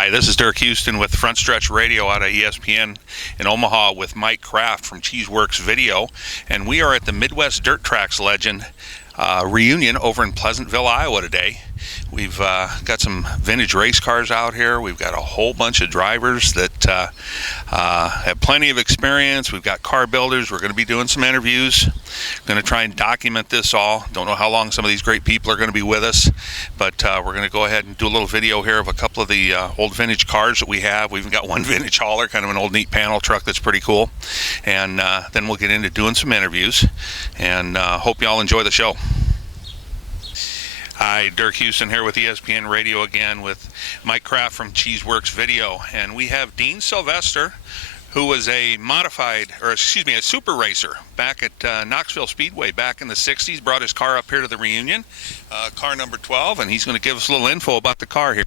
Hi, this is Dirk Houston with Front Stretch Radio out of ESPN in Omaha with Mike Kraft from Cheeseworks Video, and we are at the Midwest Dirt Tracks Legend reunion over in Pleasonville, Iowa today. We've got some vintage race cars out here. We've got a whole bunch of drivers that have plenty of experience. We've got car builders. We're going to be doing some interviews. We're going to try and document this all. Don't know how long some of these great people are going to be with us, but we're going to go ahead and do a little video here of a couple of the old vintage cars that we have. We've even got one vintage hauler, kind of an old neat panel truck that's pretty cool. And then we'll get into doing some interviews, and hope y'all enjoy the show. Hi, Dirk Houston here with ESPN Radio again with Mike Kraft from Cheeseworks Video, and we have Dean Sylvester, who was a super racer back at Knoxville Speedway back in the 60s, brought his car up here to the reunion, car number 12, and he's going to give us a little info about the car here.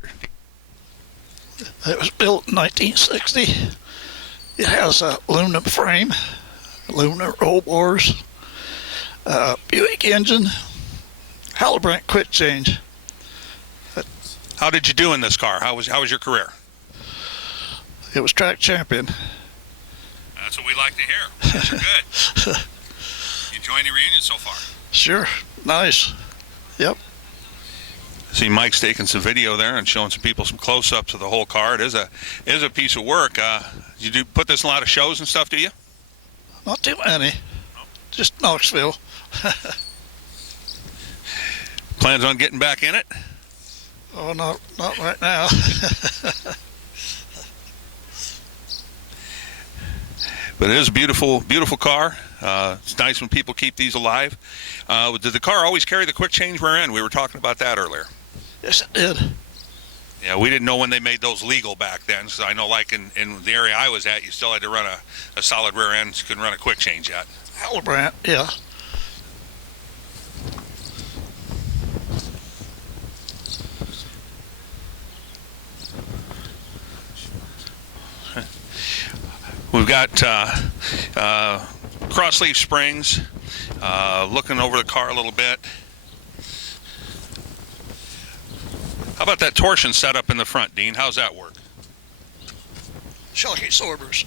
It was built in 1960. It has an aluminum frame, aluminum roll bars, Buick engine, Halibut quick change. How did you do in this car? How was your career? It was track champion. That's what we like to hear. Those are good. You enjoying the reunion so far? Sure. Nice. Yep. See, Mike's taking some video there and showing some people some close-ups of the whole car. It is a piece of work. You do put this in a lot of shows and stuff, do you? Not too many. No. Just Knoxville. Plans on getting back in it? Oh, not right now. But it is a beautiful, beautiful car. It's nice when people keep these alive. Did the car always carry the quick change rear end? We were talking about that earlier. Yes, it did. Yeah, we didn't know when they made those legal back then. So I know, like in the area I was at, you still had to run a solid rear end. You couldn't run a quick change yet. Halibut, yeah. We've got cross-leaf springs, looking over the car a little bit. How about that torsion setup in the front, Dean? How's that work? Shock absorbers.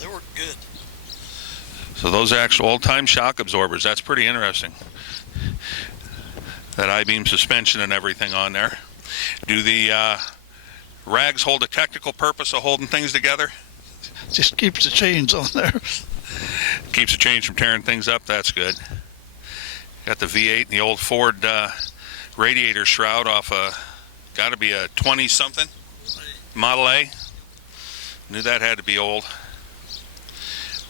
They work good. So those are actual old-time shock absorbers. That's pretty interesting. That I-beam suspension and everything on there. Do the rags hold a technical purpose of holding things together? Just keeps the chains on there. Keeps the chains from tearing things up. That's good. Got the V8 and the old Ford radiator shroud off got to be a 20-something Model A. Knew that had to be old.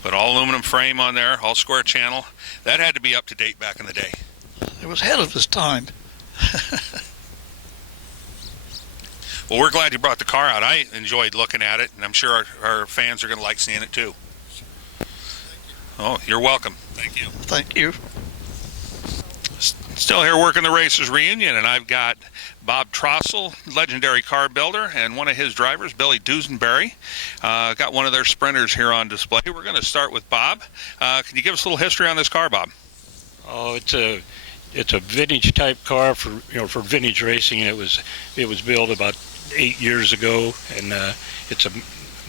But all aluminum frame on there, all square channel. That had to be up to date back in the day. It was ahead of its time. Well, we're glad you brought the car out. I enjoyed looking at it, and I'm sure our fans are going to like seeing it too. Oh, you're welcome. Thank you. Thank you. Still here working the Racers Reunion, and I've got Bob Trossel, legendary car builder, and one of his drivers, Billy Dusenberry. Got one of their sprinters here on display. We're going to start with Bob. Can you give us a little history on this car, Bob? Oh, it's a vintage type car for vintage racing. It was built about 8 years ago, and it's a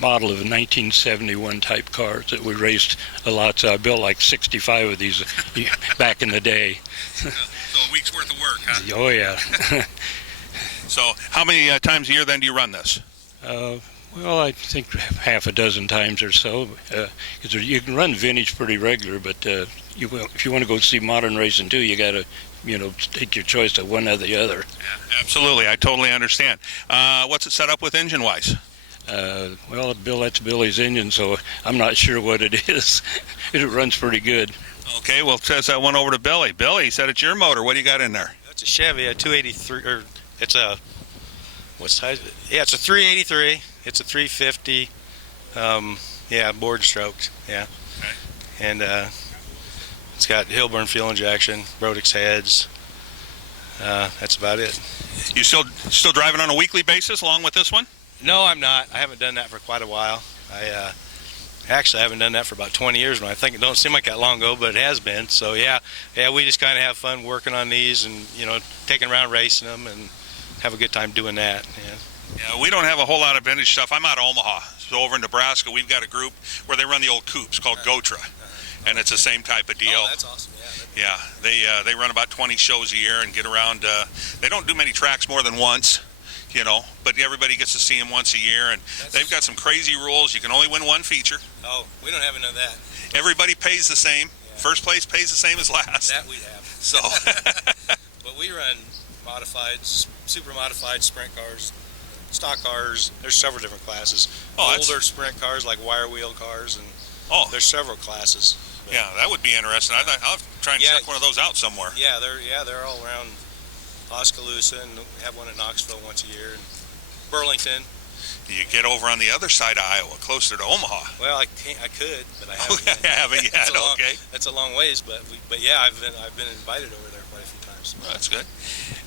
model of a 1971 type car that we raced a lot. So I built like 65 of these back in the day. So a week's worth of work, huh? Oh yeah. So how many times a year then do you run this? Well, I think half a dozen times or so. Because you can run vintage pretty regular, but if you want to go see modern racing too, you got to take your choice of one or the other. Yeah, absolutely. I totally understand. What's it set up with engine-wise? Well, that's Billy's engine, so I'm not sure what it is. It runs pretty good. Okay, well, says that one over to Billy. Billy, he said it's your motor. What do you got in there? It's a Chevy, a 283, or it's a, what size? Yeah, it's a 383. It's a 350. Yeah, board stroked. Yeah. Okay. And it's got Hilburn fuel injection, Brodix heads. That's about it. You still driving on a weekly basis along with this one? No, I'm not. I haven't done that for quite a while. Actually, I haven't done that for about 20 years now. I think it don't seem like that long ago, but it has been. So yeah, we just kind of have fun working on these and taking around racing them and have a good time doing that. Yeah. Yeah, we don't have a whole lot of vintage stuff. I'm out of Omaha. So over in Nebraska, we've got a group where they run the old coupes called Gotra. And it's the same type of deal. Oh, that's awesome. Yeah. They run about 20 shows a year and get around. They don't do many tracks more than once, but everybody gets to see them once a year. And they've got some crazy rules. You can only win one feature. Oh, we don't have none of that. Everybody pays the same. Yeah. First place pays the same as last. That we have. So, But we run modified, super modified sprint cars, stock cars. There's several different classes. Older sprint cars like wire wheel cars, and there's several classes. But yeah, that would be interesting. I'll have to try and check one of those out somewhere. Yeah, they're all around Oskaloosa, and we have one in Knoxville once a year, and Burlington. You get over on the other side of Iowa, closer to Omaha. Well, I could, but I haven't. Haven't yet. Okay. That's a long ways, but yeah, I've been invited over there quite a few times. Well, that's good.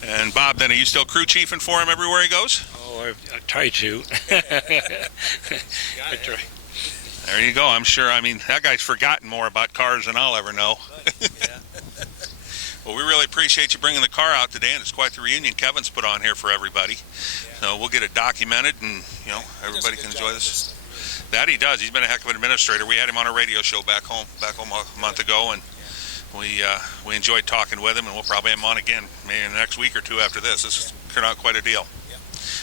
And Bob, then are you still crew chiefing for him everywhere he goes? Oh, I try to. I try. There you go. I'm sure. I mean, that guy's forgotten more about cars than I'll ever know. Yeah. Well, we really appreciate you bringing the car out today, and it's quite the reunion Kevin's put on here for everybody. Yeah. So we'll get it documented, and everybody can enjoy this. That he does. He's been a heck of an administrator. We had him on a radio show back home a month ago, and we enjoyed talking with him, and we'll probably have him on again maybe in the next week or two after this. This turned out quite a deal. Yeah.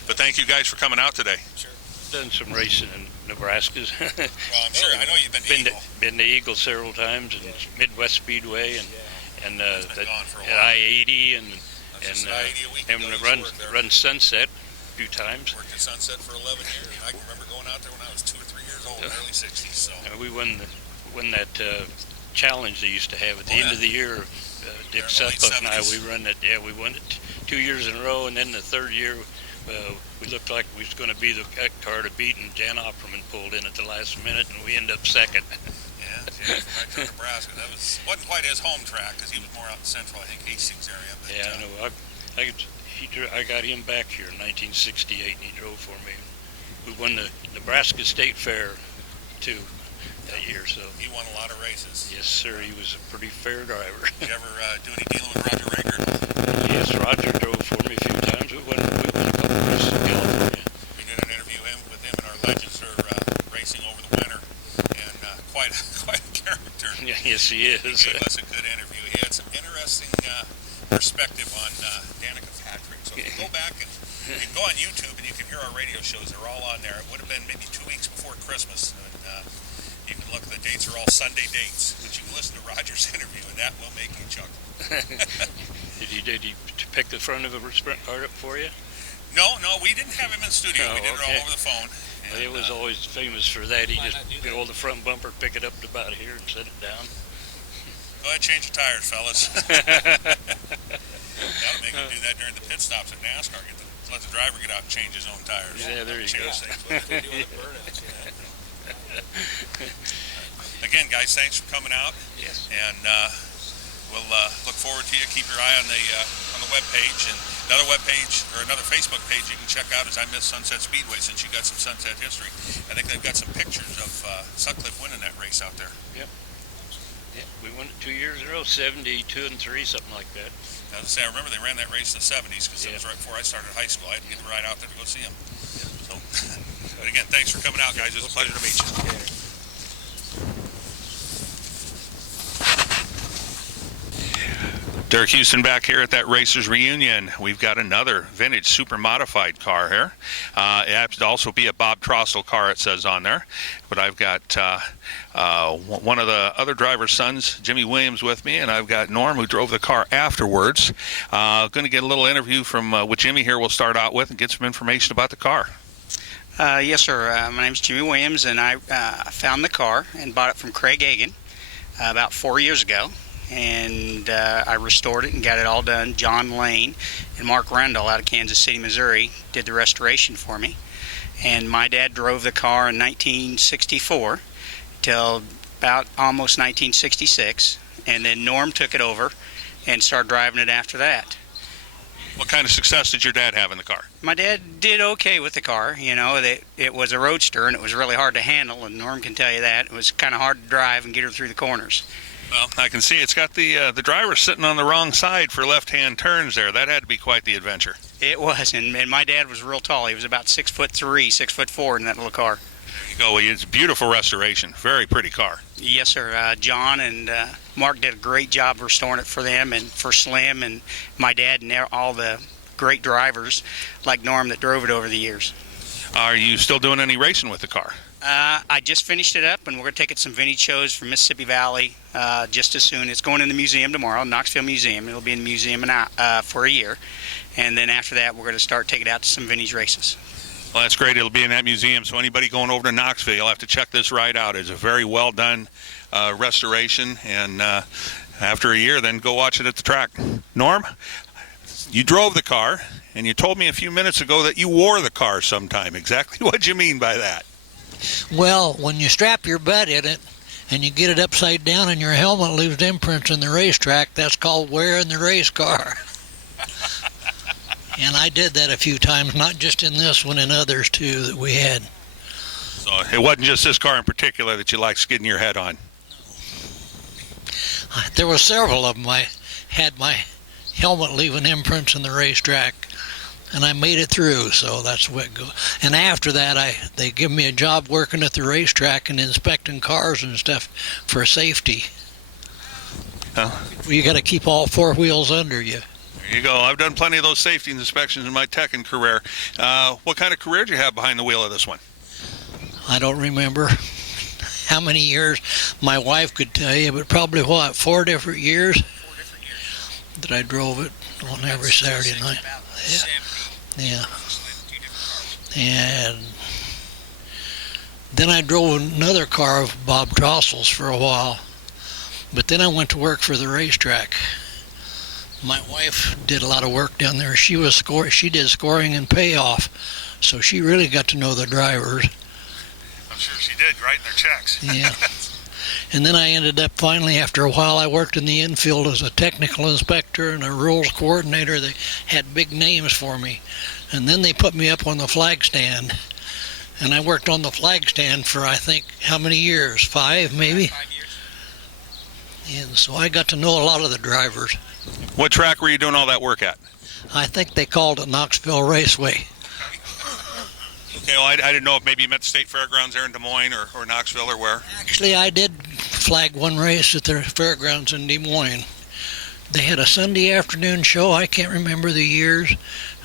But thank you guys for coming out today. Sure. Done some racing in Nebraska. Well, I'm sure. I know you've been to Eagle. Been to Eagle several times, and Midwest Speedway, and been gone for a at while. I-80, and I-80 a week ago, having I to used run to work there. run Sunset a few times. Worked at Sunset for 11 years. I can remember going out there when I was 2 or 3 years old, in the early 60s. So. We won that challenge they used to have at the end of the year. Dick During the late Sutcliffe and I, 70s. we run it. Yeah, we won it 2 years in a row, and then the third year, we looked like we was going to be the car to beat, and Jan Opperman pulled in at the last minute, and we ended up second. Yeah, from right to Nebraska. That wasn't quite his home track because he was more out in central, I think, Hastings area. But, Yeah, I know. I got him back here in 1968, and he drove for me. We won the Nebraska State Fair too that year. So he won a lot of races. yes, sir. He was a pretty fair driver. Did you ever do any dealing with Roger Raker? Yes, Roger drove for me a few times. We won a couple of races in California. We did an interview with him, and our legends are racing over the winter, and quite a character. Yeah, yes, he is. He gave us a good interview. He had some interesting perspective on Danica Patrick. So if you go back and you can go on YouTube and you can hear our radio shows. They're all on there. It would have been maybe 2 weeks before Christmas. And you can look, the dates are all Sunday dates. But you can listen to Roger's interview, and that will make you chuckle. Did he pick the front of a sprint car up for you? No, we didn't have him in the studio. Oh, We did it okay. all over the phone. Well, it was always famous for that. He just get hold of the front bumper, pick it up to about here, and set it down. Go ahead, change the tires, fellas. That'll make him do that during the pit stops at NASCAR. Let the driver get out and change his own tires. Yeah, there you Change go. things. What they do on the burnouts, Again, guys, thanks for coming out. Yes. And we'll look forward to you. Keep your eye on the web page, and another web page or another Facebook page you can check out is I Miss Sunset Speedway, since you got some Sunset history. I think they've got some pictures of Sutcliffe winning that race out there. Yep. Yeah, we won it 2 years in a row, 72 and 3, something like that. As I say, I remember they ran that race in the 70s because it was right before I started high school. I had to get the ride out there to go see them. So, but again, thanks for coming out, guys. It was a pleasure to meet you. Derek Houston back here at that Racers Reunion. We've got another vintage super modified car here. It happens to also be a Bob Trostel car, it says on there. But I've got one of the other driver's sons, Jimmy Williams, with me, and I've got Norm, who drove the car afterwards. Going to get a little interview from with Jimmy here we'll start out with and get some information about the car. Yes, sir. My name's Jimmy Williams, and I found the car and bought it from Craig Egan about 4 years ago. And I restored it and got it all done. John Lane and Mark Randall out of Kansas City, Missouri did the restoration for me. And my dad drove the car in 1964 till about almost 1966. And then Norm took it over and started driving it after that. What kind of success did your dad have in the car? My dad did okay with the car. You know, it was a roadster and it was really hard to handle, and Norm can tell you that. It was kind of hard to drive and get her through the corners. Well, I can see it's got the driver sitting on the wrong side for left-hand turns there. That had to be quite the adventure. It was, and my dad was real tall. He was about 6'3", 6'4" in that little car. There you go. Well, it's beautiful restoration. Very pretty car. Yes, sir. John and Mark did a great job restoring it for them and for Slim and my dad and all the great drivers like Norm that drove it over the years. Are you still doing any racing with the car? I just finished it up, and we're going to take it to some vintage shows from Mississippi Valley just as soon. It's going in the museum tomorrow, Knoxville Museum. It'll be in the museum for a year. And then after that, we're going to start taking it out to some vintage races. Well, that's great. It'll be in that museum, so anybody going over to Knoxville, you'll have to check this ride out. It's a very well done restoration, and after a year, then go watch it at the track. Norm, you drove the car, and you told me a few minutes ago that you wore the car sometime. Exactly what do you mean by that? Well, when you strap your butt in it and you get it upside down and your helmet leaves imprints in the racetrack, that's called wearing the race car. And I did that a few times, not just in this one, in others too that we had. So it wasn't just this car in particular that you liked skidding your head on? There were several of them. I had my helmet leaving imprints in the racetrack, and I made it through, so that's what it goes. And after that, they give me a job working at the racetrack and inspecting cars and stuff for safety. You got to keep all four wheels under you. There you go. I've done plenty of those safety inspections in my teching career. What kind of career did you have behind the wheel of this one? I don't remember how many years. My wife could tell you, but probably 4 different years? 4 different years. That I drove it on every Saturday night. Yeah. And then I drove another car of Bob Trossel's for a while. But then I went to work for the racetrack. My wife did a lot of work down there. She did scoring and payoff, so she really got to know the drivers. I'm sure she did, writing their checks. Yeah. And then I ended up finally, after a while, I worked in the infield as a technical inspector and a rules coordinator. They had big names for me. And then they put me up on the flag stand. And I worked on the flag stand for, I think, how many years? 5, maybe? 5 years. And so I got to know a lot of the drivers. What track were you doing all that work at? I think they called it Knoxville Raceway. Okay, well, I didn't know if maybe you meant the State Fairgrounds there in Des Moines or Knoxville or where. Actually, I did flag one race at the fairgrounds in Des Moines. They had a Sunday afternoon show. I can't remember the years.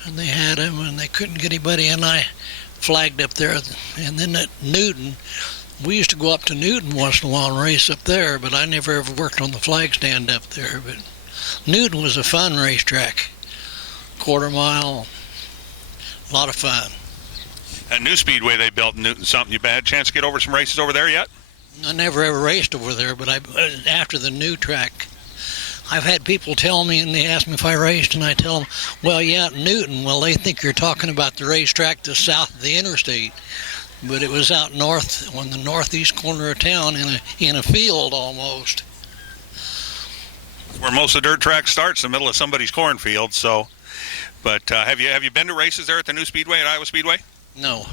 And they had them, and they couldn't get anybody, and I flagged up there. And then at Newton, we used to go up to Newton once in a while and race up there, but I never ever worked on the flag stand up there. But Newton was a fun racetrack. Quarter mile, a lot of fun. That new speedway they built in Newton, something. You had a chance to get over some races over there yet? I never ever raced over there, but after the new track, I've had people tell me, and they ask me if I raced, and I tell them, well, yeah, Newton. Well, they think you're talking about the racetrack to south of the interstate, but it was out north on the northeast corner of town in a field almost. Where most of the dirt track starts, in the middle of somebody's cornfield. So, but have you been to races there at the new speedway at Iowa Speedway? No.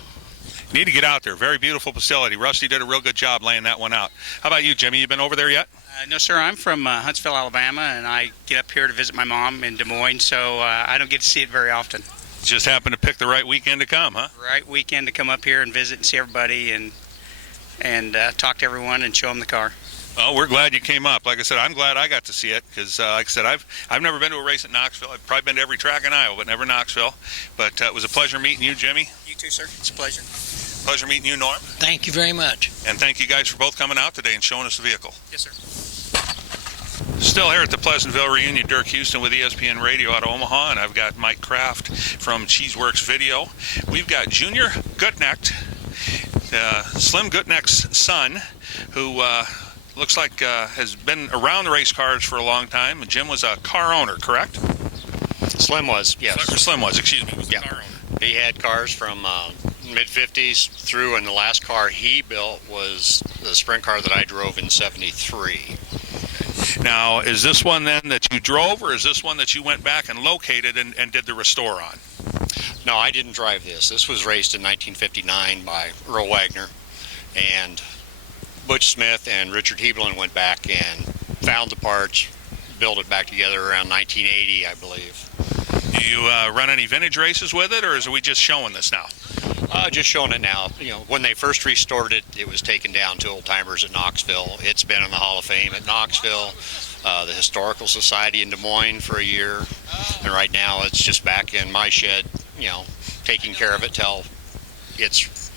You need to get out there. Very beautiful facility. Rusty did a real good job laying that one out. How about you, Jimmy? You been over there yet? No, sir. I'm from Huntsville, Alabama, and I get up here to visit my mom in Des Moines, so I don't get to see it very often. Just happened to pick the right weekend to come, huh? Right weekend to come up here and visit and see everybody and talk to everyone and show them the car. Well, we're glad you came up. Like I said, I'm glad I got to see it because, like I said, I've never been to a race at Knoxville. I've probably been to every track in Iowa, but never Knoxville. But it was a pleasure meeting you, Jimmy. You too, sir. It's a pleasure. Pleasure meeting you, Norm. Thank you very much. And thank you guys for both coming out today and showing us the vehicle. Yes, sir. Still here at the Pleasonville reunion, Dirk Houston with ESPN Radio out of Omaha, and I've got Mike Kraft from Cheeseworks Video. We've got Junior Gutnecht, Slim Gutnecht's son, who looks like has been around the race cars for a long time. Jim was a car owner, correct? Slim was, yes. Slim was, excuse me, was Yeah. a car owner. He had cars from mid-50s through, and the last car he built was the sprint car that I drove in 73. Now, is this one then that you drove, or is this one that you went back and located and did the restore on? No, I didn't drive this. This was raced in 1959 by Earl Wagner, and Butch Smith and Richard Hebelin went back and found the parts, built it back together around 1980, I believe. Do you run any vintage races with it, or is we just showing this now? Just showing it now. When they first restored it, it was taken down to old timers at Knoxville. It's been in the Hall of Fame at Knoxville, the Historical Society in Des Moines for a year, and right now it's just back in my shed, taking care of it till it's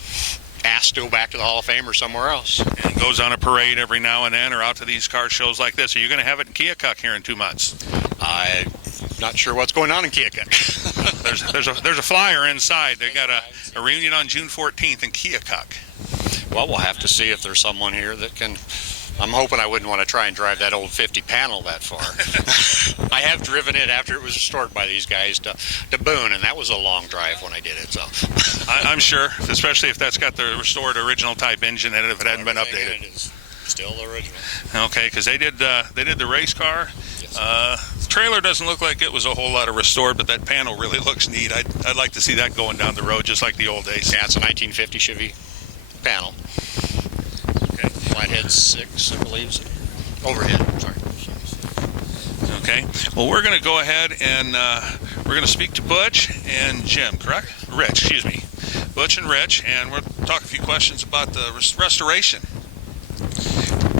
asked to go back to the Hall of Fame or somewhere else. And it goes on a parade every now and then, or out to these car shows like this. Are you going to have it in Keokuk here in 2 months? I'm not sure what's going on in Keokuk. there's a flyer inside. They got a reunion on June 14th in Keokuk. Well, we'll have to see if there's someone here that can. I'm hoping I wouldn't want to try and drive that old 50 panel that far. I have driven it after it was restored by these guys to Boone, and that was a long drive when I did it. So I'm sure, especially if that's got the restored original type engine in it, if it hadn't been updated. It is still the original. Okay, because they did the race car. Yes. The trailer doesn't look like it was a whole lot of restored, but that panel really looks neat. I'd like to see that going down the road just like the old days. Yeah, it's a 1950 Chevy panel. Okay. Flathead 6, I believe. Overhead, sorry. Okay. Well, we're going to go ahead and we're going to speak to Butch and Jim, correct? Rich, excuse me. Butch and Rich, and we'll talk a few questions about the restoration.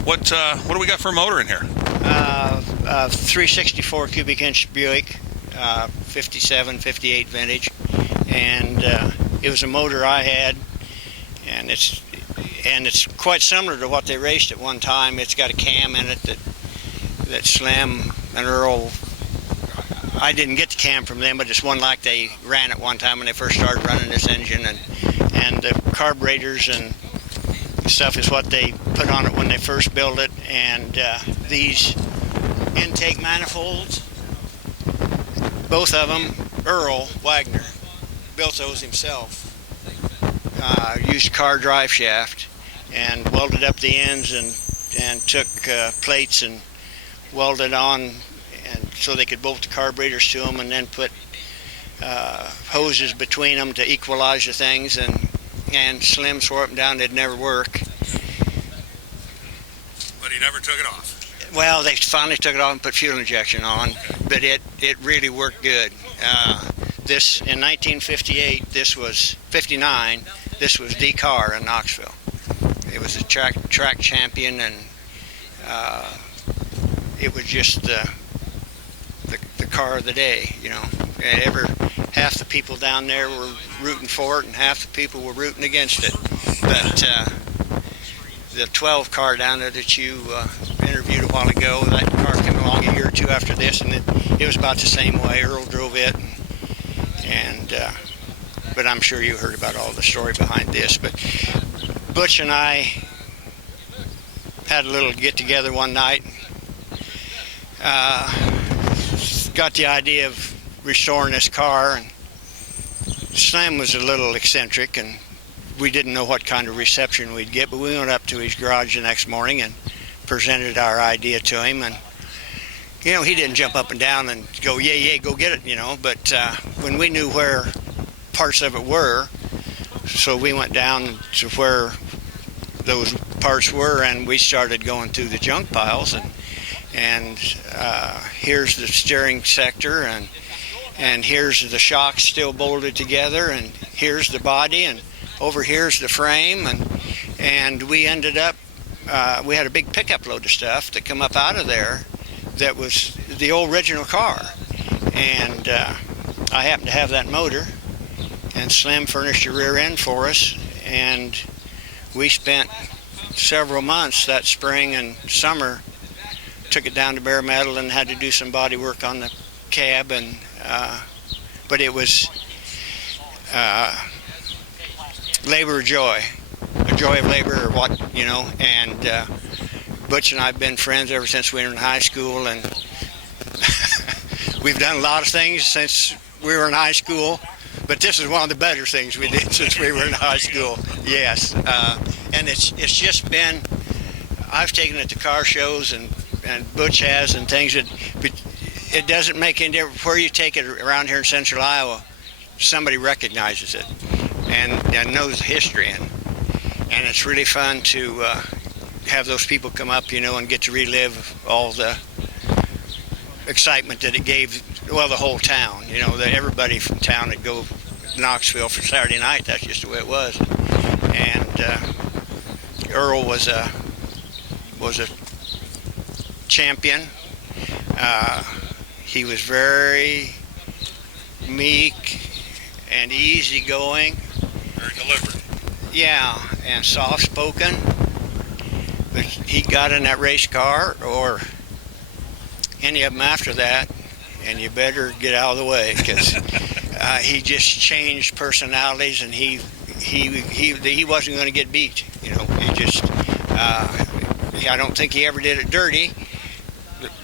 What do we got for a motor in here? 364 cubic inch Buick, 57, 58 vintage, and it was a motor I had, and it's quite similar to what they raced at one time. It's got a cam in it that Slim and Earl. I didn't get the cam from them, but it's one like they ran at one time when they first started running this engine, and the carburetors and stuff is what they put on it when they first built it, and these intake manifolds, both of them, Earl Wagner built those himself. Used a car drive shaft and welded up the ends and took plates and welded on, and so they could bolt the carburetors to them, and then put hoses between them to equalize the things, and Slim swore up and down they'd never work. But he never took it off. Well, they finally took it off and put fuel injection on, but it really worked good. This in 1958, this was 59. This was the car in Knoxville. It was a track champion, and it was just the car of the day. Half the people down there were rooting for it, and half the people were rooting against it. But the 12 car down there that you interviewed a while ago, that car came along a year or two after this, and it was about the same way. Earl drove it, but I'm sure you heard about all the story behind this. But Butch and I had a little get-together one night. Got the idea of restoring this car, and Slim was a little eccentric, and we didn't know what kind of reception we'd get, but we went up to his garage the next morning and presented our idea to him, and he didn't jump up and down and go, yeah, go get it, but when we knew where parts of it were, so we went down to where those parts were, and we started going through the junk piles, and here's the steering sector, and here's the shocks still bolted together, and here's the body, and over here's the frame, and we ended up, we had a big pickup load of stuff that come up out of there that was the old original car, and I happened to have that motor, and Slim furnished a rear end for us, and we spent several months that spring and summer, took it down to bare metal and had to do some body work on the cab, and but it was labor of joy, a joy of labor, or what, and Butch and I have been friends ever since we were in high school, and we've done a lot of things since we were in high school, but this is one of the better things we did since we were in high school. Yes, and it's just been, I've taken it to car shows, and Butch has, and things, but it doesn't make any difference where you take it around here in central Iowa. Somebody recognizes it and knows the history, and it's really fun to have those people come up, and get to relive all the excitement that it gave, well, the whole town, that everybody from town would go to Knoxville for Saturday night. That's just the way it was. And Earl was a champion. He was very meek and easygoing. Very deliberate. Yeah, and soft-spoken. But he got in that race car, or any of them after that, and you better get out of the way, because he just changed personalities, and he wasn't going to get beat. He just I don't think he ever did it dirty.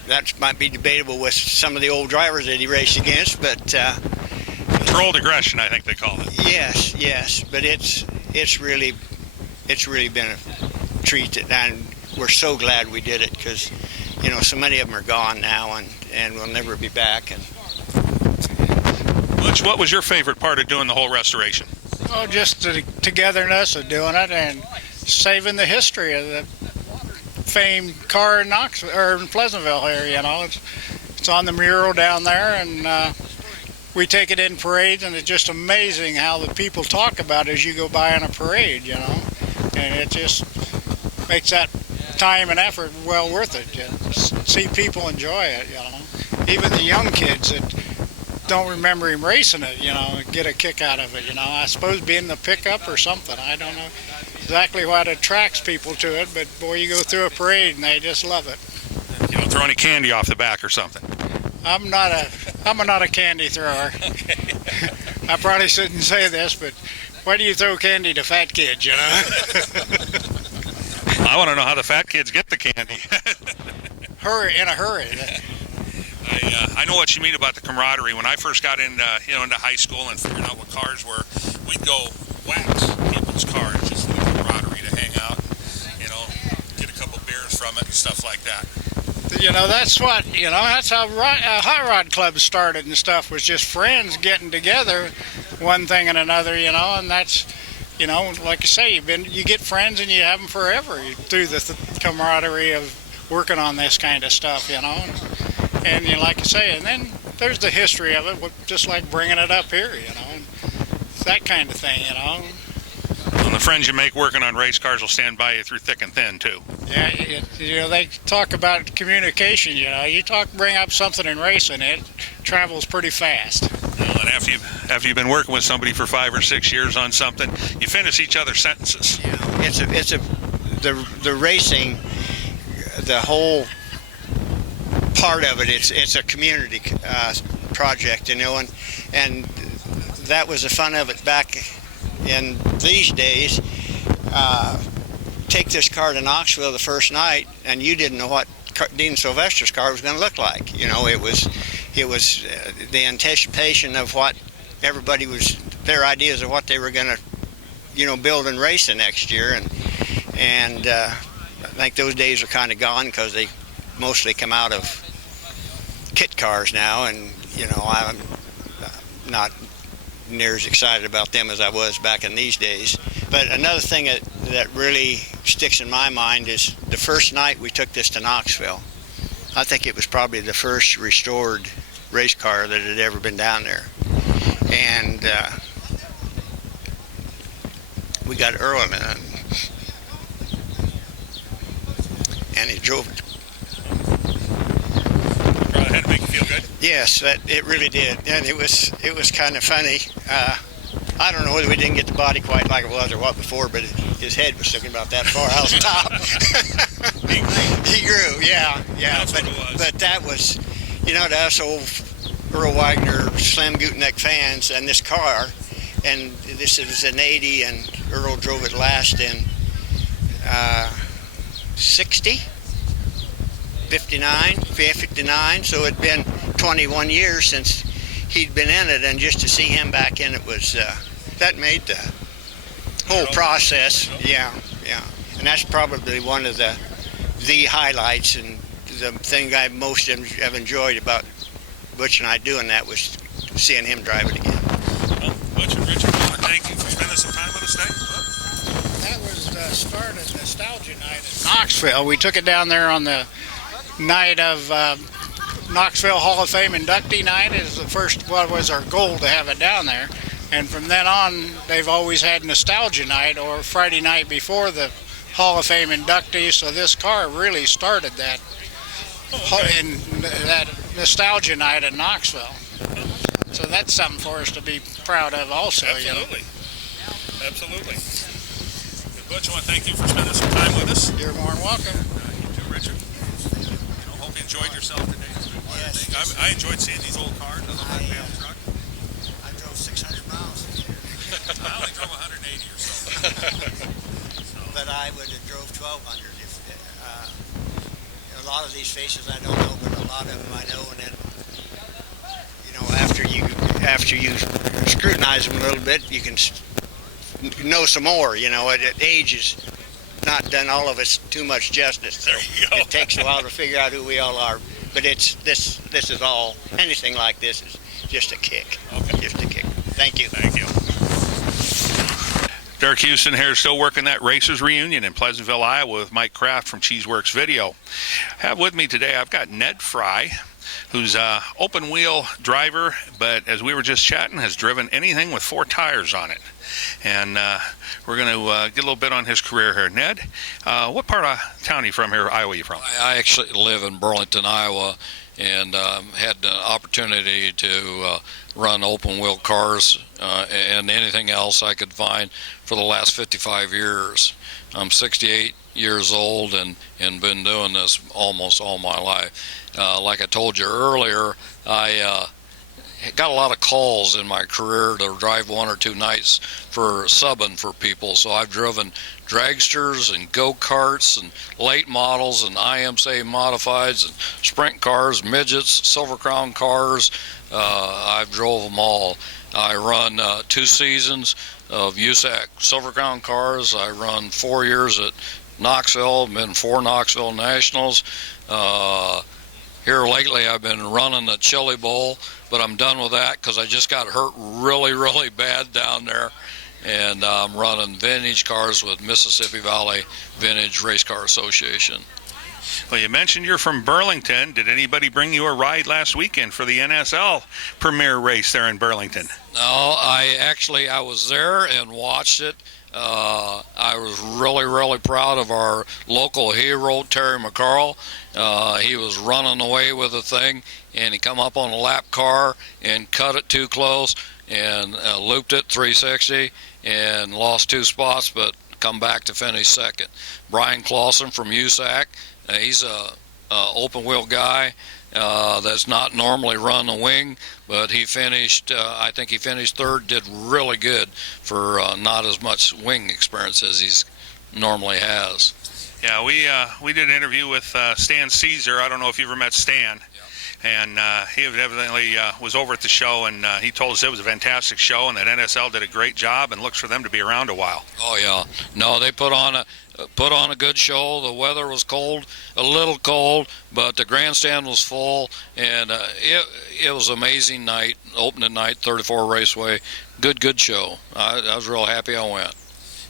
That might be debatable with some of the old drivers that he raced against, but controlled aggression, I think they call it. Yes, but it's really been a treat, and we're so glad we did it, because so many of them are gone now, and will never be back. And Butch, what was your favorite part of doing the whole restoration? Oh, just the togetherness of doing it and saving the history of the famed car in Knoxville or in Pleasonville here. It's on the mural down there, and we take it in parades, and it's just amazing how the people talk about it as you go by on a parade. And it just makes that time and effort well worth it. See people enjoy it. Even the young kids that don't remember him racing it, get a kick out of it. I suppose being the pickup or something. I don't know exactly what attracts people to it, but boy, you go through a parade and they just love it. You don't throw any candy off the back or something? I'm not a candy thrower. Okay. I probably shouldn't say this, but why do you throw candy to fat kids, I want to know how the fat kids get the candy. In a hurry. I know what you mean about the camaraderie. When I first got into high school and figuring out what cars were, we'd go wax people's cars just for the camaraderie, to hang out, get a couple beers from it and stuff like that. That's what, that's how hot rod clubs started and stuff, was just friends getting together, one thing and another, and that's, like you say, you get friends and you have them forever through the camaraderie of working on this kind of stuff, and like you say, and then there's the history of it, just like bringing it up here, and that kind of thing, And the friends you make working on race cars will stand by you through thick and thin, too. Yeah, they talk about communication, you bring up something in racing, it travels pretty fast. Well, and after you've been working with somebody for 5 or 6 years on something, you finish each other's sentences. The racing, the whole part of it, it's a community project, and that was the fun of it back in these days. Take this car to Knoxville the first night, and you didn't know what Dean Sylvester's car was going to look like. It was the anticipation of what everybody was, their ideas of what they were going to, build and race the next year, and I think those days are kind of gone, because they mostly come out of kit cars now, and I'm not near as excited about them as I was back in these days. But another thing that really sticks in my mind is the first night we took this to Knoxville. I think it was probably the first restored race car that had ever been down there, and we got Earl in it, and he drove it. Probably had to make you feel good. Yes, it really did, and it was kind of funny. I don't know whether we didn't get the body quite like it was or what before, but his head was sticking about that far out the top. He grew, yeah. That's what it was. But that was, to us old Earl Wagner Slim Guteneck fans, and this car, and this was an 80, and Earl drove it last in 60? 59, so it'd been 21 years since he'd been in it, and just to see him back in it was, that made the whole process, yeah, and that's probably one of the highlights, and the thing I most have enjoyed about Butch and I doing that was seeing him drive it again. Well, Butch and Richard, thank you for spending some time with us today. That was started Nostalgia Night in Knoxville. We took it down there on the night of Knoxville Hall of Fame inductee night. It was the first, well, it was our goal to have it down there. And from then on, they've always had Nostalgia Night or Friday night before the Hall of Fame inductees. So this car really started that, in that Nostalgia Night in Knoxville. So that's something for us to be proud of also. Absolutely. Absolutely. Butch, I want to thank you for spending some time with us. You're more than welcome. You too, Richard. Hope you enjoyed yourself today. Yes. I enjoyed seeing these old cars. I love that damn truck. I drove 600 miles. I only drove 180 or so. But I would have drove 1,200 if a lot of these faces I don't know, but a lot of them I know. And then, after you scrutinize them a little bit, you can know some more. Age has not done all of us too much justice. There you go. It takes a while to figure out who we all are. But this is all, anything like this is just a kick. Okay. Just a kick. Thank you. Thank you. Derek Houston here, still working that Racers Reunion in Pleasonville, Iowa with Mike Kraft from Cheeseworks Video. Have with me today, I've got Ned Fry, who's an open wheel driver, but as we were just chatting, has driven anything with 4 tires on it. And we're going to get a little bit on his career here. Ned, what part of town are you from here, Iowa are you from? I actually live in Burlington, Iowa, and had the opportunity to run open wheel cars and anything else I could find for the last 55 years. I'm 68 years old and been doing this almost all my life. Like I told you earlier, I got a lot of calls in my career to drive 1 or 2 nights for subbing for people. So I've driven dragsters and go-karts and late models and IMSA modifieds and sprint cars, midgets, Silver Crown cars. I've drove them all. I run 2 seasons of USAC Silver Crown cars. I run 4 years at Knoxville, been 4 Knoxville Nationals. Here lately I've been running the Chili Bowl, but I'm done with that because I just got hurt really, really bad down there. And I'm running vintage cars with Mississippi Valley Vintage Race Car Association. Well, you mentioned you're from Burlington. Did anybody bring you a ride last weekend for the NSL premier race there in Burlington? No, I was there and watched it. I was really, really proud of our local hero, Terry McCarl. He was running away with the thing, and he come up on a lap car and cut it too close and looped it 360 and lost 2 spots, but come back to finish second. Brian Clausen from USAC, he's a open wheel guy that's not normally run a wing, but he finished, I think he finished 3rd, did really good for not as much wing experience as he normally has. Yeah, we did an interview with Stan Caesar. I don't know if you ever met Stan. And he evidently was over at the show, and he told us it was a fantastic show and that NSL did a great job and looks for them to be around a while. Oh, yeah. No, they put on a good show. The weather was cold, a little cold, but the grandstand was full, and it was an amazing night, opening night, 34 Raceway. Good show. I was real happy I went.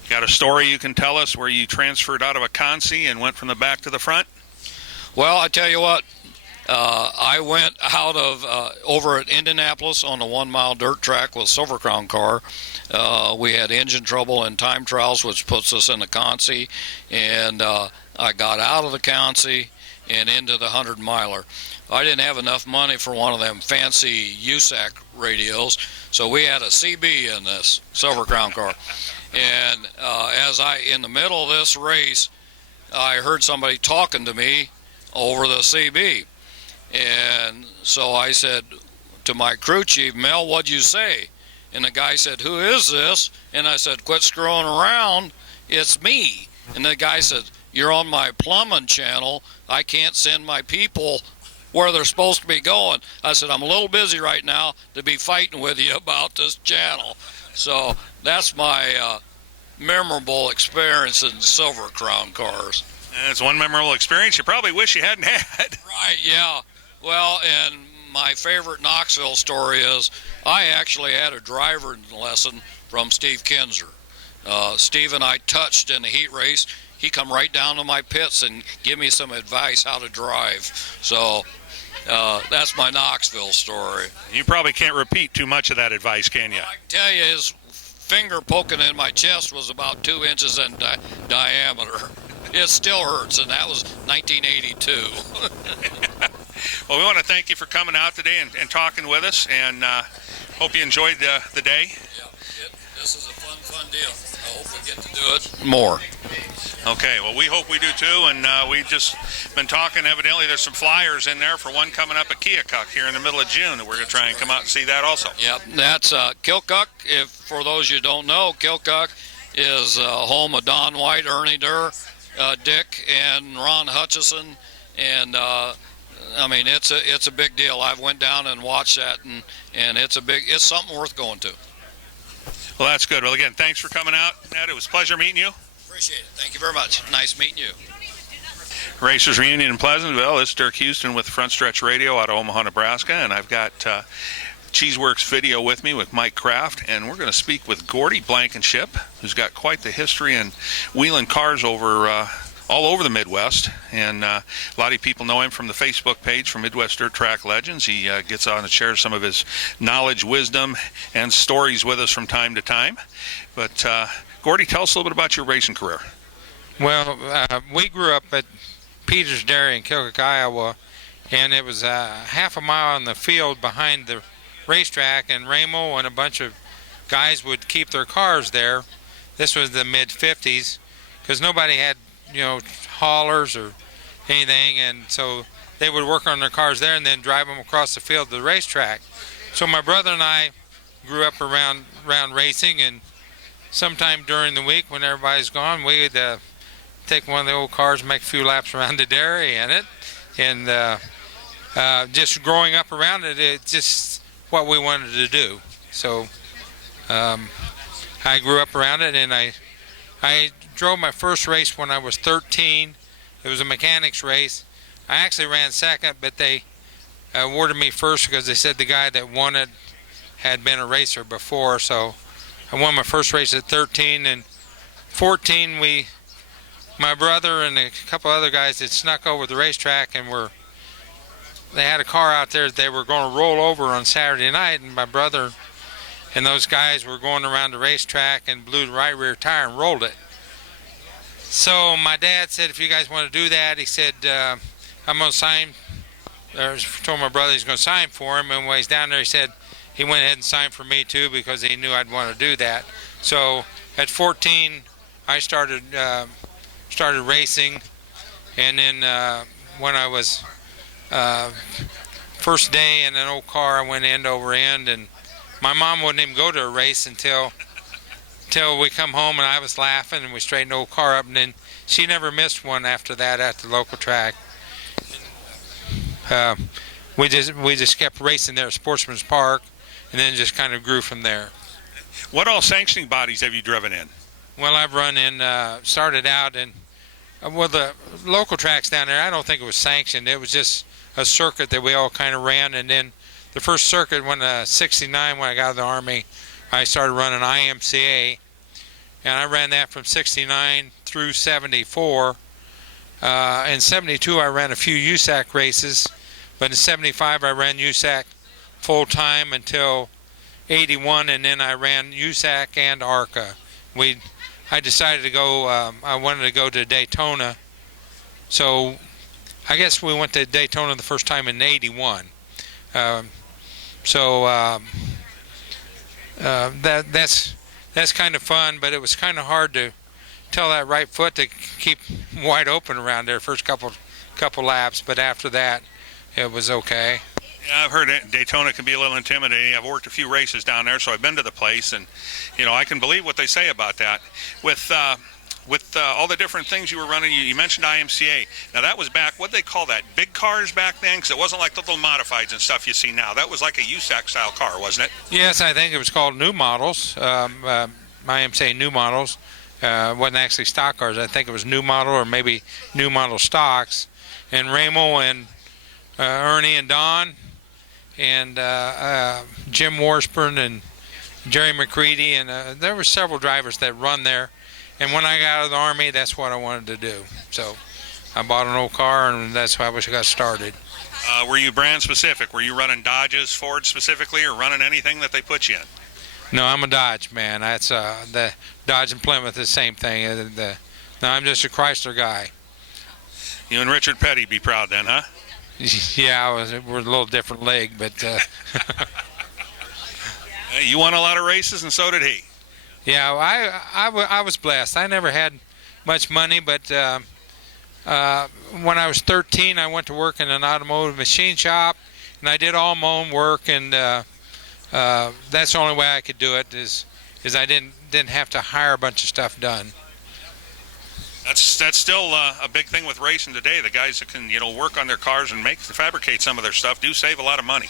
You got a story you can tell us where you transferred out of a consi and went from the back to the front? Well, I tell you what. I went out of over at Indianapolis on a 1-mile dirt track with Silver Crown car. We had engine trouble and time trials, which puts us in the consi, and I got out of the consi and into the 100-miler. I didn't have enough money for one of them fancy USAC radios, so we had a CB in this Silver Crown car. And in the middle of this race, I heard somebody talking to me over the CB. And so I said to my crew chief, Mel, what'd you say? And the guy said, who is this? And I said, quit screwing around. It's me. And the guy said, you're on my plumbing channel. I can't send my people where they're supposed to be going. I said, I'm a little busy right now to be fighting with you about this channel. So that's my memorable experience in Silver Crown cars. And it's one memorable experience you probably wish you hadn't had. Right, yeah. Well, and my favorite Knoxville story is I actually had a driver lesson from Steve Kinzer. Steve and I touched in the heat race. He come right down to my pits and give me some advice how to drive. So that's my Knoxville story. You probably can't repeat too much of that advice, can you? I can tell you his finger poking in my chest was about 2 inches in diameter. It still hurts, and that was 1982. Well, we want to thank you for coming out today and talking with us, and hope you enjoyed the day. Yeah, this is a fun deal. I hope we get to do it more. Okay, well, we hope we do too, and we've just been talking. Evidently, there's some flyers in there for one coming up at Keokuk here in the middle of June, and we're going to try and come out and see that also. Yep, that's Keokuk. If for those you don't know, Keokuk is home of Don White, Ernie Durr, Dick, and Ron Hutchison, and I mean it's a big deal. I've went down and watched that, and it's something worth going to. Well, that's good. Well, again, thanks for coming out, Ned. It was a pleasure meeting you. Appreciate it. Thank you very much. Nice meeting you. Racers Reunion in Pleasantville. This is Dirk Houston with Front Stretch Radio out of Omaha, Nebraska, and I've got Cheeseworks Video with me with Mike Kraft, and we're going to speak with Gordy Blankenship, who's got quite the history in wheeling cars over all over the Midwest, and a lot of people know him from the Facebook page from Midwest Dirt Track Legends. He gets on and shares some of his knowledge, wisdom, and stories with us from time to time. But Gordy, tell us a little bit about your racing career. Well, we grew up at Peters Dairy in Keokuk, Iowa, and it was half a mile in the field behind the racetrack, and Ramo and a bunch of guys would keep their cars there. This was the mid-50s, because nobody had, haulers or anything, and so they would work on their cars there and then drive them across the field to the racetrack. So my brother and I grew up around racing, and sometime during the week when everybody's gone, we'd take one of the old cars and make a few laps around the dairy in it, and just growing up around it, it's just what we wanted to do. So I grew up around it, and I drove my first race when I was 13. It was a mechanics race. I actually ran second, but they awarded me first because they said the guy that won it had been a racer before. So I won my first race at 13, and 14 my brother and a couple other guys had snuck over the racetrack, and they had a car out there that they were going to roll over on Saturday night, and my brother and those guys were going around the racetrack and blew the right rear tire and rolled it. So my dad said, if you guys want to do that, he said, I'm going to sign, or told my brother he's going to sign for him, and when he's down there, he said he went ahead and signed for me too because he knew I'd want to do that. So at 14, I started racing, and then when I was first day in an old car, I went end over end, and my mom wouldn't even go to a race until we come home, and I was laughing, and we straightened the old car up, and then she never missed one after that at the local track. We just kept racing there at Sportsman's Park, and then just kind of grew from there. What all sanctioning bodies have you driven in? Well, I've run in, started out in, the local tracks down there, I don't think it was sanctioned. It was just a circuit that we all kind of ran, and then the first circuit, when 69, when I got out of the Army, I started running IMCA, and I ran that from 69 through 74. In 72, I ran a few USAC races, but in 75, I ran USAC full-time until 81, and then I ran USAC and ARCA. I decided to go, I wanted to go to Daytona, so I guess we went to Daytona the first time in 81. That's kind of fun, but it was kind of hard to tell that right foot to keep wide open around there first couple laps, but after that it was okay. Yeah, I've heard Daytona can be a little intimidating. I've worked a few races down there, so I've been to the place, and I can believe what they say about that. With all the different things you were running, you mentioned IMCA. Now that was back, what they call that, big cars back then? Because it wasn't like the little modifieds and stuff you see now. That was like a USAC style car, wasn't it? Yes, I think it was called new models. IMCA new models. Wasn't actually stock cars. I think it was new model or maybe new model stocks. And Ramo and Ernie and Don and Jim Washburn and Jerry McCready, and there were several drivers that run there. And when I got out of the Army, that's what I wanted to do. So I bought an old car, and that's how I got started. Were you brand specific? Were you running Dodges, Ford specifically, or running anything that they put you in? No, I'm a Dodge man. That's the Dodge and Plymouth, the same thing. No, I'm just a Chrysler guy. You and Richard Petty be proud then, huh? Yeah, we're a little different league, but you won a lot of races, and so did he. Yeah, I was blessed. I never had much money, but when I was 13, I went to work in an automotive machine shop, and I did all my own work, and that's the only way I could do it is I didn't have to hire a bunch of stuff done. That's still a big thing with racing today. The guys that can work on their cars and fabricate some of their stuff do save a lot of money.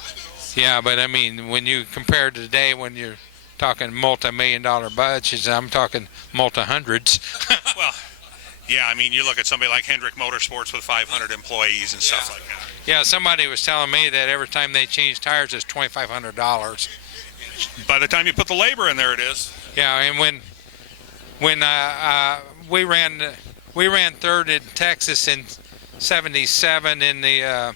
Yeah, but I mean, when you compare to today, when you're talking multi-million-dollar budgets, I'm talking multi-hundreds. Well, yeah, I mean, you look at somebody like Hendrick Motorsports with 500 employees and stuff like that. Yeah, somebody was telling me that every time they change tires, it's $2,500. By the time you put the labor in there, it is. Yeah, and when we ran third in Texas in '77 in the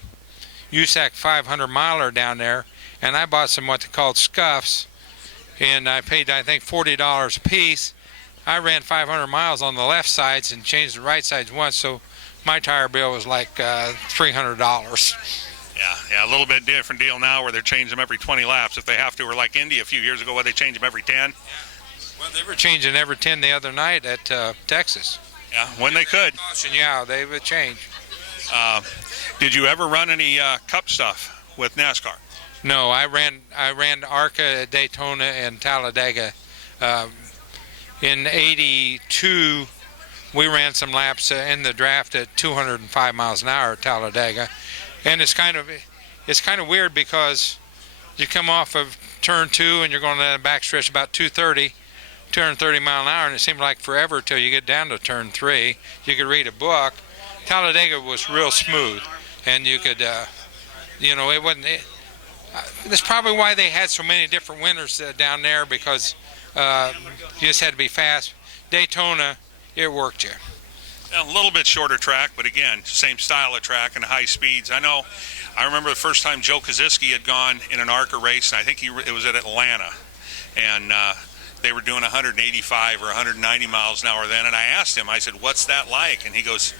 USAC 500 miler down there, and I bought some what they called scuffs, and I paid I think $40 a piece. I ran 500 miles on the left sides and changed the right sides once, so my tire bill was like $300. Yeah, a little bit different deal now where they're changing them every 20 laps if they have to, or like Indy a few years ago where they changed them every 10. Well, they were changing every 10 the other night at Texas. Yeah, when they could. Yeah, they would change. Did you ever run any Cup stuff with NASCAR? No, I ran ARCA, Daytona, and Talladega. In '82, we ran some laps in the draft at 205 miles an hour at Talladega, and it's kind of weird because you come off of turn 2 and you're going down the backstretch about 230 mile an hour, and it seemed like forever till you get down to turn 3. You could read a book. Talladega was real smooth, and you could, it wasn't. That's probably why they had so many different winners down there, because you just had to be fast. Daytona, it worked you. A little bit shorter track, but again, same style of track and high speeds. I remember the first time Joe Koziski had gone in an ARCA race, and I think it was at Atlanta, and they were doing 185 or 190 miles an hour then, and I asked him, I said, what's that like? And he goes,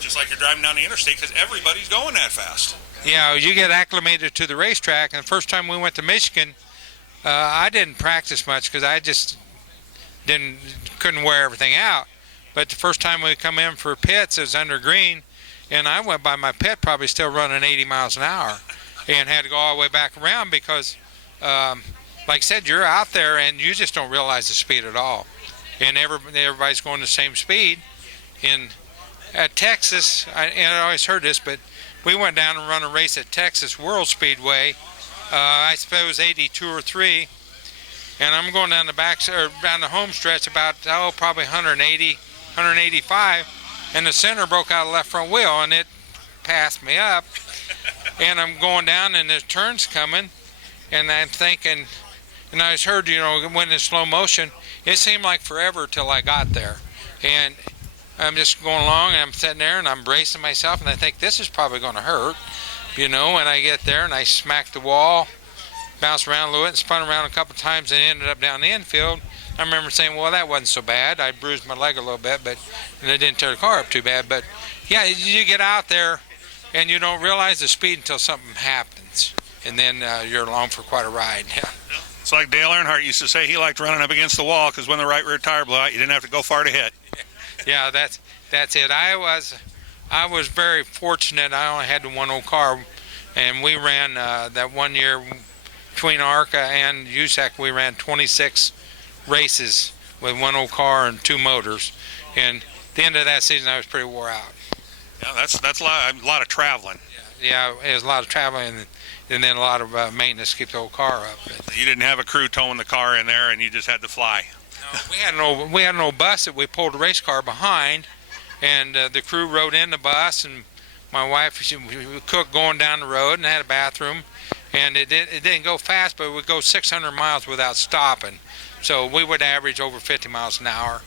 just like you're driving down the interstate, because everybody's going that fast. Yeah, you get acclimated to the racetrack, and the first time we went to Michigan, I didn't practice much because I just couldn't wear everything out. But the first time we come in for pits, it was under green, and I went by my pit probably still running 80 miles an hour and had to go all the way back around because, like I said, you're out there and you just don't realize the speed at all. And everybody's going the same speed. At Texas, and I always heard this, but we went down and run a race at Texas World Speedway, I suppose 82 or 3, and I'm going down down the home stretch about, probably 180, 185, and the center broke out of the left front wheel, and it passed me up, and I'm going down, and the turn's coming, and I'm thinking, and I just heard, when in slow motion, it seemed like forever till I got there, and I'm just going along, and I'm sitting there, and I'm bracing myself, and I think this is probably going to hurt, and I get there, and I smacked the wall, bounced around a little bit, and spun around a couple times, and ended up down the infield. I remember saying, well, that wasn't so bad. I bruised my leg a little bit, and it didn't tear the car up too bad. But, yeah, you get out there, and you don't realize the speed until something happens, and then you're along for quite a ride. It's like Dale Earnhardt used to say he liked running up against the wall because when the right rear tire blew out, you didn't have to go far to hit. Yeah, that's it. I was very fortunate. I only had the one old car, and we ran that one year between ARCA and USAC. We ran 26 races with one old car and 2 motors, and at the end of that season, I was pretty wore out. Yeah, that's a lot of traveling. Yeah, it was a lot of traveling, and then a lot of maintenance to keep the old car up. But you didn't have a crew towing the car in there, and you just had to fly. No, we had an old bus that we pulled a race car behind, and the crew rode in the bus, and my wife, we cooked going down the road and had a bathroom, and it didn't go fast, but it would go 600 miles without stopping. So we would average over 50 miles an hour.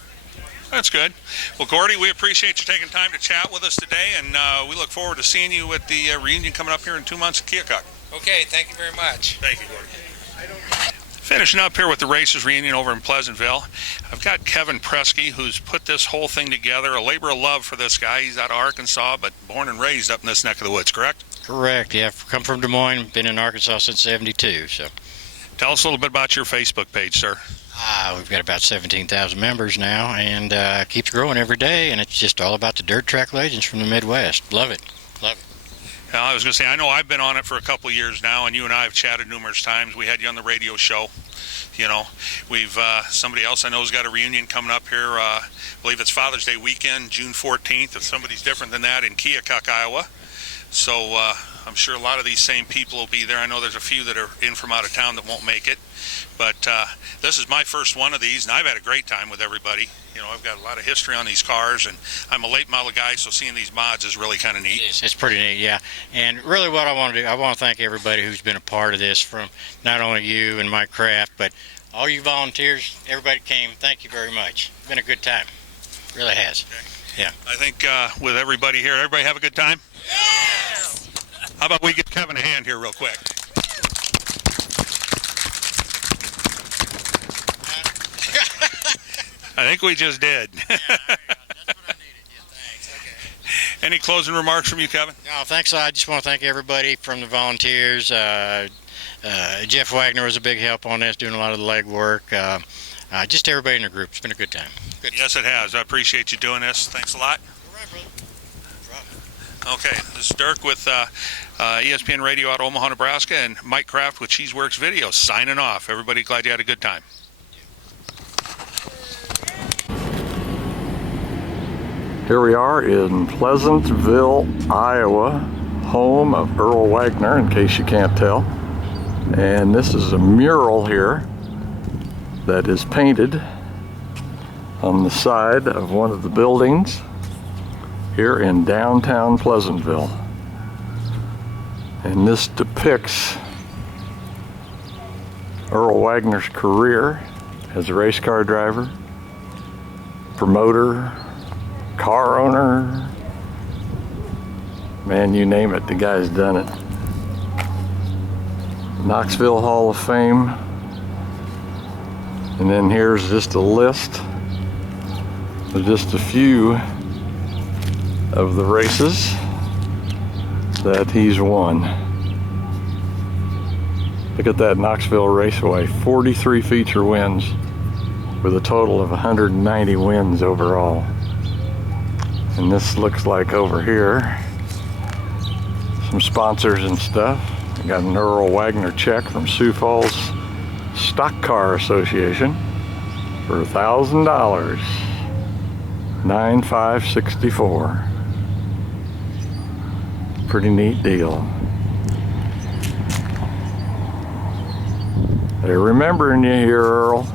That's good. Well, Gordy, we appreciate you taking time to chat with us today, and we look forward to seeing you at the reunion coming up here in 2 months in Keokuk. Okay, thank you very much. Thank you, Gordy. Finishing up here with the Racers Reunion over in Pleasantville, I've got Kevin Presky, who's put this whole thing together, a labor of love for this guy. He's out of Arkansas, but born and raised up in this neck of the woods, correct? Correct, yeah. Come from Des Moines, been in Arkansas since '72. So, tell us a little bit about your Facebook page, sir. We've got about 17,000 members now, and keeps growing every day, and it's just all about the dirt track legends from the Midwest. Love it. Love it. I was going to say, I know I've been on it for a couple of years now, and you and I have chatted numerous times. We had you on the radio show. You know, we've somebody else I know has got a reunion coming up here. I believe it's Father's Day weekend, June 14th. If somebody's different than that, in Keokuk, Iowa. So I'm sure a lot of these same people will be there. I know there's a few that are in from out of town that won't make it. But this is my first one of these, and I've had a great time with everybody. You know, I've got a lot of history on these cars, and I'm a late model guy, so seeing these mods is really kind of neat. It's pretty neat, yeah. And really what I want to do, I want to thank everybody who's been a part of this, from not only you and Mike Kraft, but all you volunteers, everybody came. Thank you very much. It's been a good time. It really has. Okay. Yeah. I think with everybody here, everybody have a good time? Yes! How about we give Kevin a hand here real quick? I think we just did. Yeah, that's what I needed. Yeah, thanks. Okay. Any closing remarks from you, Kevin? No, thanks. I just want to thank everybody from the volunteers. Jeff Wagner was a big help on this, doing a lot of the legwork. Just everybody in the group. It's been a good time. Good. Yes, it has. I appreciate you doing this. Thanks a lot. All right, brother. No problem. Okay, this is Dirk with ESPN Radio out of Omaha, Nebraska, and Mike Kraft with Cheeseworks Video signing off. Everybody, glad you had a good time. Here we are in Pleasantville, Iowa, home of Earl Wagner, in case you can't tell. And this is a mural here that is painted on the side of one of the buildings here in downtown Pleasantville. And this depicts Earl Wagner's career as a race car driver, promoter, car owner, man, you name it, the guy's done it. Knoxville Hall of Fame. And then here's just a list of just a few of the races that he's won. Look at that Knoxville Raceway, 43 feature wins with a total of 190 wins overall. And this looks like over here, some sponsors and stuff. I got an Earl Wagner check from Sioux Falls Stock Car Association for $1,000, 9564. Pretty neat deal. They're remembering you here, Earl.